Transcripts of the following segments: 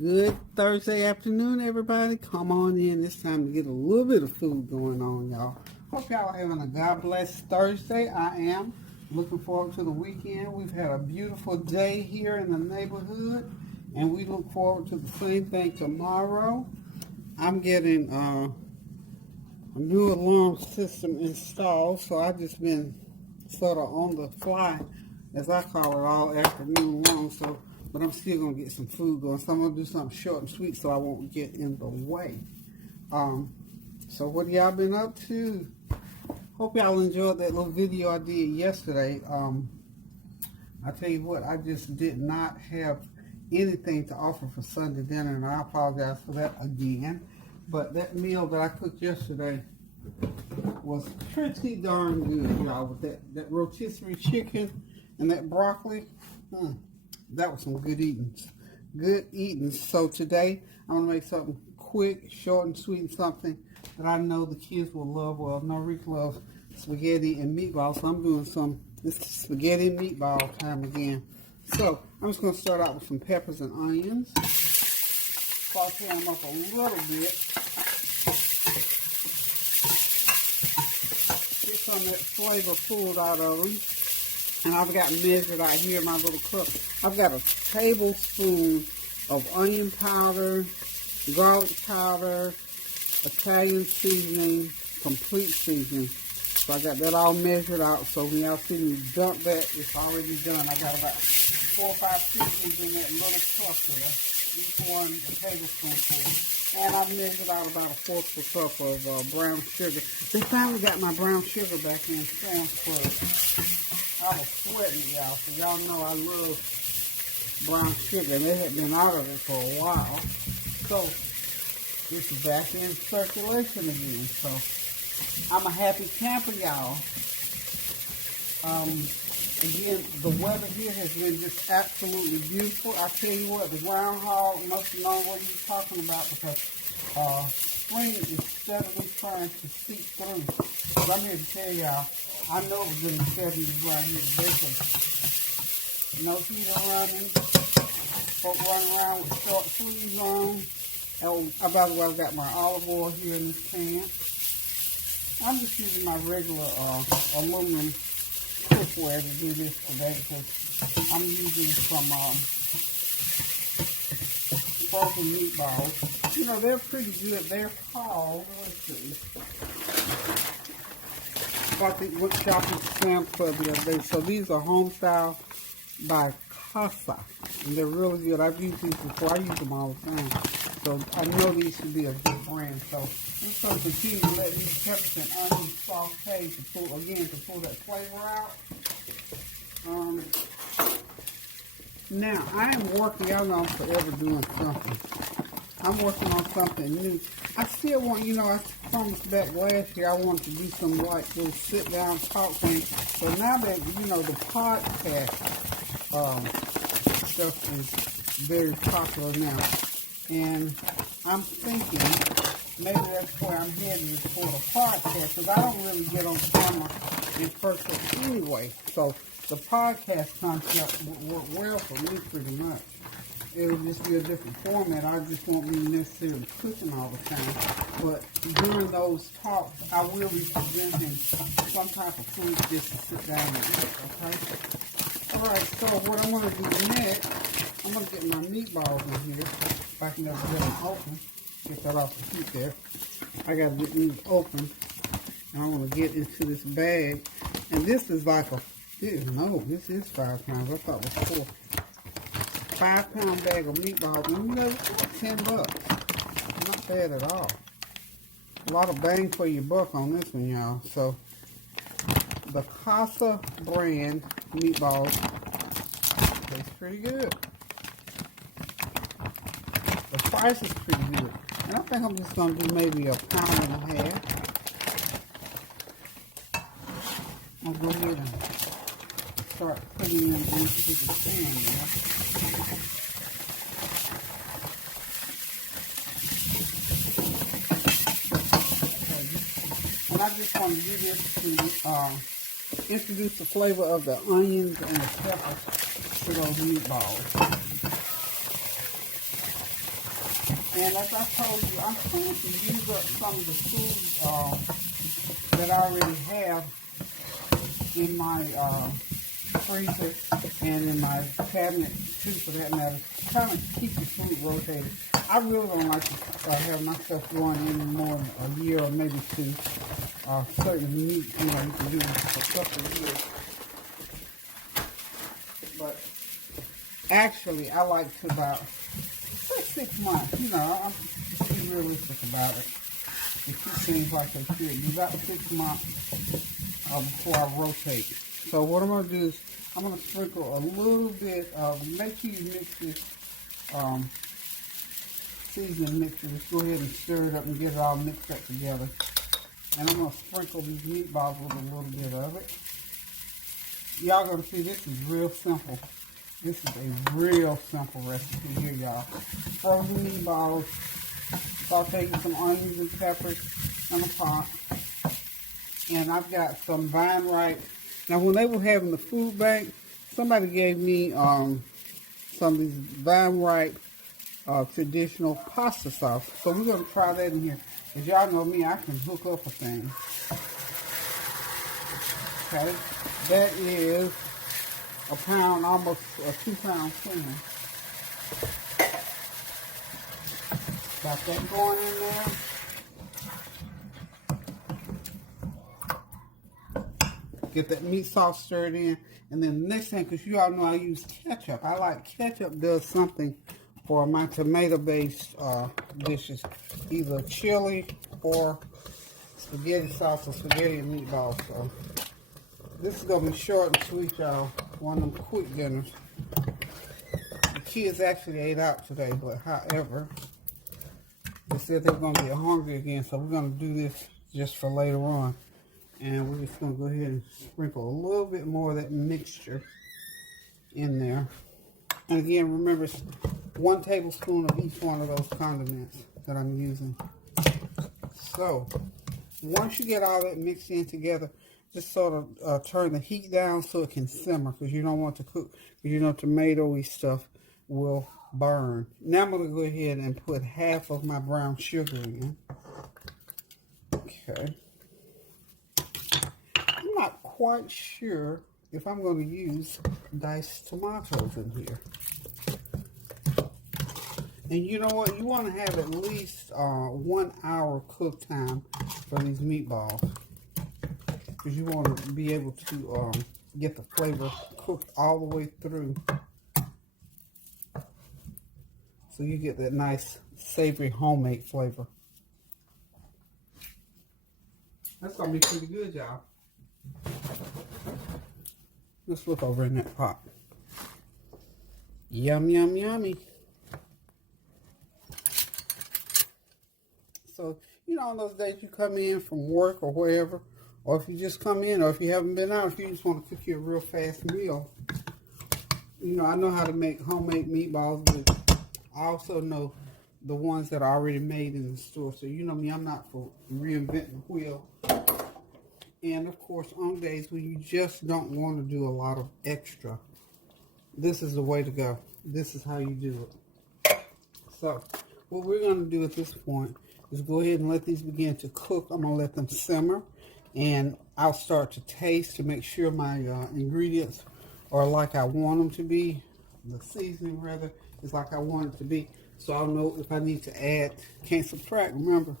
Good Thursday afternoon, everybody. Come on in. It's time to get a little bit of food going on, y'all. Hope y'all are having a God bless Thursday. I am looking forward to the weekend. We've had a beautiful day here in the neighborhood, and we look forward to the same thing tomorrow. I'm getting a new alarm system installed, so I've just been sort of on the fly, as I call it, all afternoon long. But I'm still going to get some food going. So I'm going to do something short and sweet so I won't get in the way. So what y'all been up to? Hope y'all enjoyed that little video I did yesterday. I tell you what, I just did not have anything to offer for Sunday dinner, and I apologize for that again. But that meal that I cooked yesterday was pretty darn good, y'all, with that rotisserie chicken and that broccoli. That was some good eatings. Good eatings. So today, I'm going to make something quick, short, and sweet, and something that I know the kids will love. Well, Noriko loves spaghetti and meatballs, so I'm doing this spaghetti and meatball time again. So, I'm just going to start out with some peppers and onions. Saute them up a little bit. Get some of that flavor pulled out of them. And I've got measured out here in my little cup. I've got a tablespoon of onion powder, garlic powder, Italian seasoning, complete seasoning. So I got that all measured out. So when y'all see me dump that, it's already done. I got about 4 or 5 seasonings in that little cup there. Each one a tablespoonful. And I've measured out about 1/4 cup of brown sugar. They finally got my brown sugar back in Sam's Club. I was sweating it, y'all, so y'all know I love brown sugar, and they had been out of it for a while. So, it's back in circulation again, so I'm a happy camper, y'all. Again, the weather here has been just absolutely beautiful. I tell you what, the groundhog must have known what he was talking about, because spring is steadily trying to seep through. But I'm here to tell y'all, I know it was in the 70s right here today, because no heater running, folk running around with short sleeves on. By the way, I've got my olive oil here in this pan. I'm just using my regular aluminum cookware to do this today, because I'm using some frozen meatballs. You know, they're pretty good. They're called, let's see, I think went shopping at Sam's Club the other day. So these are home style by Casa, and they're really good. I've used these before. I use them all the time. So I know these should be a good brand. So I'm just going to continue to let these peppers and onions saute to pull that flavor out. Now I am working. Y'all know I'm forever doing something. I'm working on something new. I still want, I promised back last year I wanted to do some little sit down talk things. So now that, the podcast stuff is very popular now. And I'm thinking maybe that's where I'm headed, is for the podcast, because I don't really get on camera in person anyway. So the podcast concept would work well for me pretty much. It'll just be a different format. I just won't be necessarily cooking all the time. But during those talks, I will be presenting some type of food just to sit down and eat, okay? Alright, so what I'm going to do next, I'm going to get my meatballs in here. If I can ever get them open. Get that off the heat there. I got to get these open. And I want to get into this bag. And this is like this is 5 pounds. I thought it was 4. 5-pound bag of meatballs, and it's $10. Not bad at all. A lot of bang for your buck on this one, y'all. So, the Casa brand meatballs taste pretty good. The price is pretty good. And I think I'm just going to do maybe 1.5 pounds. I'll go ahead and start putting them into the pan now. And I just want to do this to introduce the flavor of the onions and the peppers to those meatballs. And as I told you, I'm going to use up some of the food that I already have in my freezer and in my cabinet too, for that matter. Kind of keep the food rotated. I really don't like to have my stuff going in more than a year or maybe two. Certain meat, you know, you can do for a couple of years. But actually, I like to about 6 months. You know, I'm just be realistic about it. It just seems like it should be about 6 months before I rotate. So what I'm going to do is I'm going to sprinkle a little bit of, make sure you mix this seasoning mixture. Just go ahead and stir it up and get it all mixed up together. And I'm going to sprinkle these meatballs with a little bit of it. Y'all going to see this is real simple. This is a real simple recipe here, y'all. Frozen meatballs, sauteing some onions and peppers in a pot. And I've got some vine ripe. Now, when they were having the food bank, somebody gave me some of these vine ripe traditional pasta sauce. So we're going to try that in here. As y'all know me, I can hook up a thing. Okay, that is a pound, almost a 2-pound can. Got that going in there. Get that meat sauce stirred in. And then the next thing, because you all know I use ketchup. I like ketchup does something for my tomato-based dishes. Either chili or spaghetti sauce or spaghetti and meatballs. So this is going to be short and sweet, y'all. One of them quick dinners. The kids actually ate out today, but however, they said they're going to get hungry again, so we're going to do this just for later on. And we're just going to go ahead and sprinkle a little bit more of that mixture in there. And again, remember, it's 1 tablespoon of each one of those condiments that I'm using. So, once you get all that mixed in together, just sort of turn the heat down so it can simmer, because you don't want to cook, because you know tomatoey stuff will burn. Now I'm going to go ahead and put half of my brown sugar in. Okay. I'm not quite sure if I'm going to use diced tomatoes in here. And you know what? You want to have at least 1 hour cook time for these meatballs, because you want to be able to get the flavor cooked all the way through, so you get that nice savory homemade flavor. That's going to be pretty good, y'all. Let's look over in that pot. Yum, yum, yummy. So, you know, on those days you come in from work or wherever, or if you just come in, or if you haven't been out, if you just want to cook you a real fast meal. You know, I know how to make homemade meatballs, but I also know the ones that are already made in the store. So, you know me, I'm not for reinventing the wheel. And, of course, on days when you just don't want to do a lot of extra, this is the way to go. This is how you do it. So, what we're going to do at this point is go ahead and let these begin to cook. I'm going to let them simmer, and I'll start to taste to make sure my ingredients are like I want them to be. The seasoning, rather, is like I want it to be. So I'll know if I need to add. Can't subtract, remember.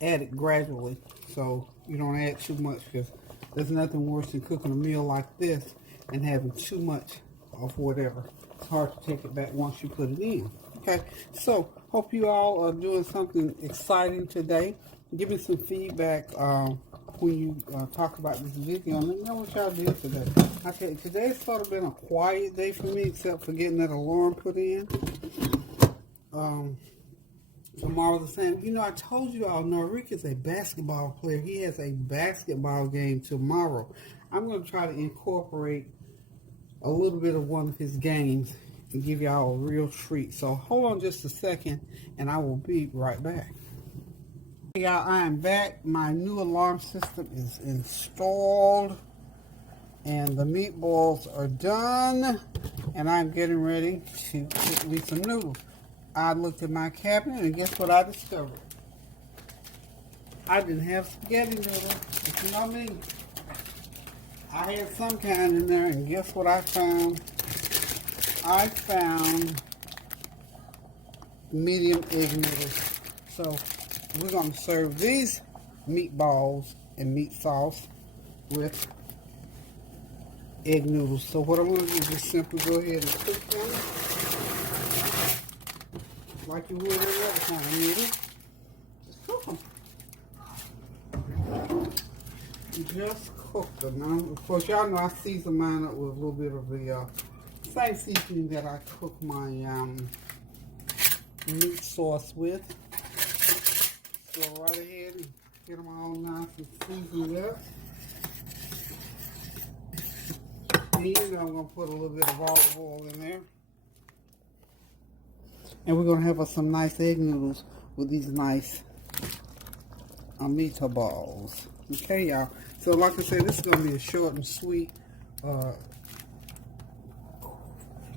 Add it gradually, so you don't add too much, because there's nothing worse than cooking a meal like this and having too much of whatever. It's hard to take it back once you put it in. Okay, so hope you all are doing something exciting today. Give me some feedback when you talk about this video. Let me know what y'all did today. Okay, today's sort of been a quiet day for me, except for getting that alarm put in. Tomorrow the same. You know, I told you all, Norik is a basketball player. He has a basketball game tomorrow. I'm going to try to incorporate a little bit of one of his games and give y'all a real treat. So hold on just a second, and I will be right back. Hey y'all, I am back. My new alarm system is installed, and the meatballs are done, and I'm getting ready to cook me some noodles. I looked in my cabinet and guess what I discovered? I didn't have spaghetti noodles. But you know me, I had some kind in there, and guess what I found? I found medium egg noodles. So we're going to serve these meatballs and meat sauce with egg noodles. So what I'm going to do is just simply go ahead and cook them like you would any other kind of noodle. Just cook them. Just cook them. Now, of course, y'all know I season mine up with a little bit of the same seasoning that I cook my meat sauce with. Go right ahead and get them all nice and seasoned up. And you know I'm going to put a little bit of olive oil in there. And we're going to have us some nice egg noodles with these nice meatballs. Okay, y'all. So like I said, this is going to be a short and sweet,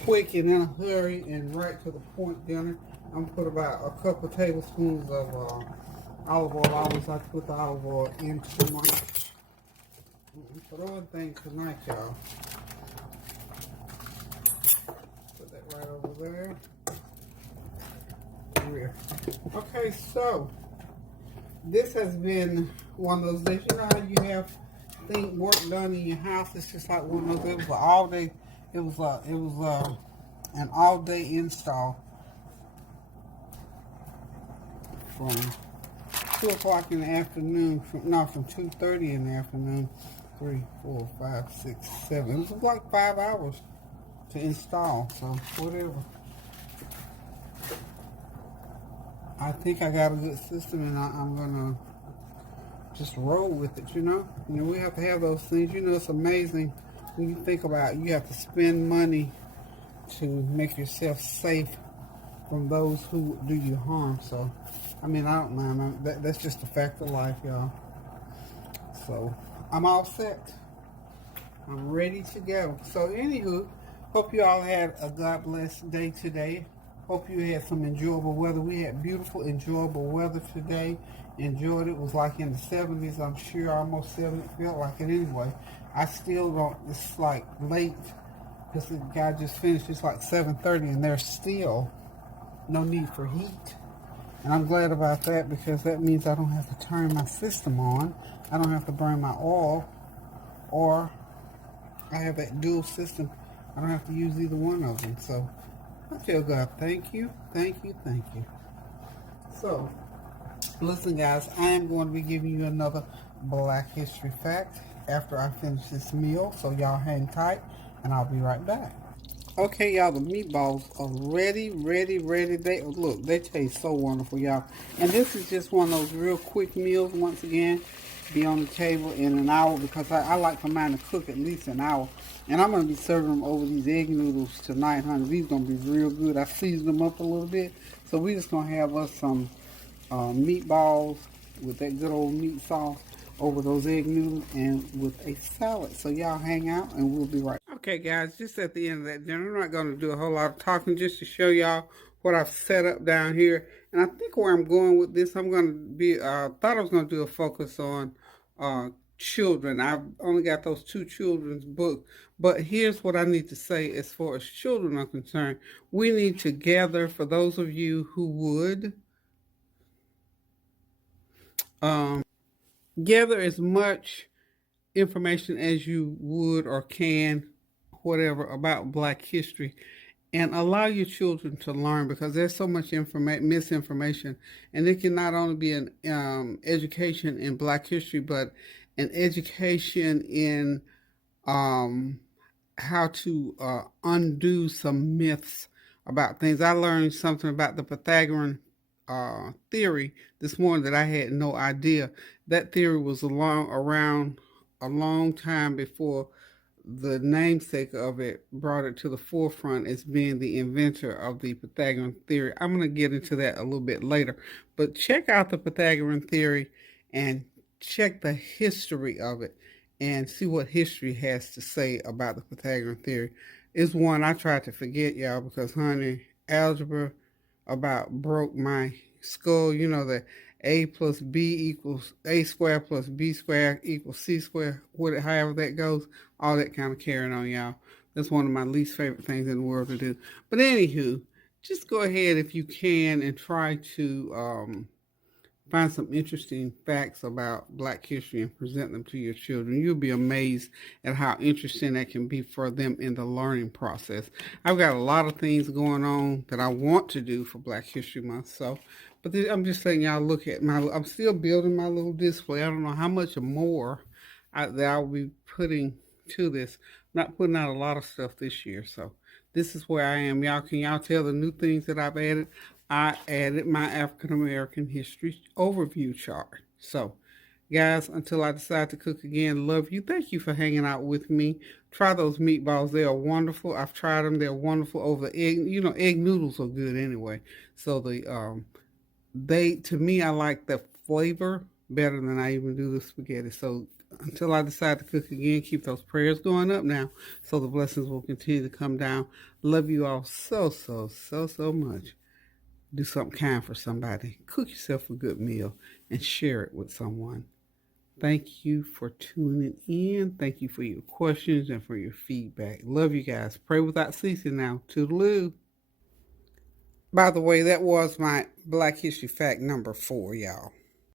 quick and in a hurry and right to the point dinner. I'm going to put about a couple of tablespoons of olive oil. I always like to put the olive oil into my throwing thing tonight, y'all. Put that right over there. Okay, so this has been one of those days. You know how you have work done in your house? It's just like one of those. It was an all day. It was an all day install from 2 o'clock in the afternoon. From 2:30 in the afternoon. 3, 4, 5, 6, 7. It was like 5 hours to install. So whatever. I think I got a good system, and I'm gonna just roll with it. You know, we have to have those things. You know, it's amazing when you think about it, you have to spend money to make yourself safe from those who do you harm. So, I mean, I don't mind. That's just a fact of life, y'all. So, I'm all set. I'm ready to go. So, anywho, hope you all had a God bless day today. Hope you had some enjoyable weather. We had beautiful, enjoyable weather today. Enjoyed it. It was like in the 70s, I'm sure, almost 70. It felt like it anyway. I still don't, it's like late, because the guy just finished. It's like 7:30, and there's still no need for heat. And I'm glad about that, because that means I don't have to turn my system on. I don't have to burn my oil, or I have that dual system. I don't have to use either one of them. So I tell God, thank you, thank you, thank you. So, listen guys, I am going to be giving you another Black History fact after I finish this meal. So y'all hang tight, and I'll be right back. Okay, y'all, the meatballs are ready. Look, they taste so wonderful, y'all. And this is just one of those real quick meals, once again, be on the table in an hour, because I like for mine to cook at least an hour. And I'm going to be serving them over these egg noodles tonight, honey. These are going to be real good. I seasoned them up a little bit. So we're just going to have us some meatballs with that good old meat sauce over those egg noodles and with a salad. So y'all hang out, and we'll be right back. Okay, guys, just at the end of that dinner, I'm not going to do a whole lot of talking, just to show y'all what I've set up down here. And I think where I'm going with this, I'm going to be, thought I was going to do a focus on children. I've only got those 2 children's books, but here's what I need to say as far as children are concerned. We need to gather, for those of you who would, gather as much information as you would or can, whatever, about Black history, and allow your children to learn, because there's so much misinformation, and it can not only be an education in Black history, but an education in how to undo some myths about things. I learned something about the Pythagorean theory this morning that I had no idea. That theory was around a long time before the namesake of it brought it to the forefront as being the inventor of the Pythagorean theory. I'm going to get into that a little bit later. But check out the Pythagorean theory and check the history of it and see what history has to say about the Pythagorean theory. It's one I tried to forget, y'all, because, honey, algebra about broke my skull. You know that A plus B equals A squared plus B squared equals C squared. However that goes, all that kind of carrying on, y'all. That's one of my least favorite things in the world to do. But anywho, just go ahead if you can and try to find some interesting facts about Black history and present them to your children. You'll be amazed at how interesting that can be for them in the learning process. I've got a lot of things going on that I want to do for Black History Month, so but I'm just saying, y'all look at my. I'm still building my little display. I don't know how much more that I'll be putting to this. I'm not putting out a lot of stuff this year, so this is where I am. Y'all, can y'all tell the new things that I've added? I added my African American history overview chart. So, guys, until I decide to cook again, love you. Thank you for hanging out with me. Try those meatballs. They are wonderful. I've tried them. They're wonderful over the egg. You know, egg noodles are good anyway. So to me, I like the flavor better than I even do the spaghetti. So until I decide to cook again, keep those prayers going up now so the blessings will continue to come down. Love you all so much. Do something kind for somebody. Cook yourself a good meal and share it with someone. Thank you for tuning in. Thank you for your questions and for your feedback. Love you guys. Pray without ceasing now. Toodaloo. By the way, that was my Black History fact number 4, y'all.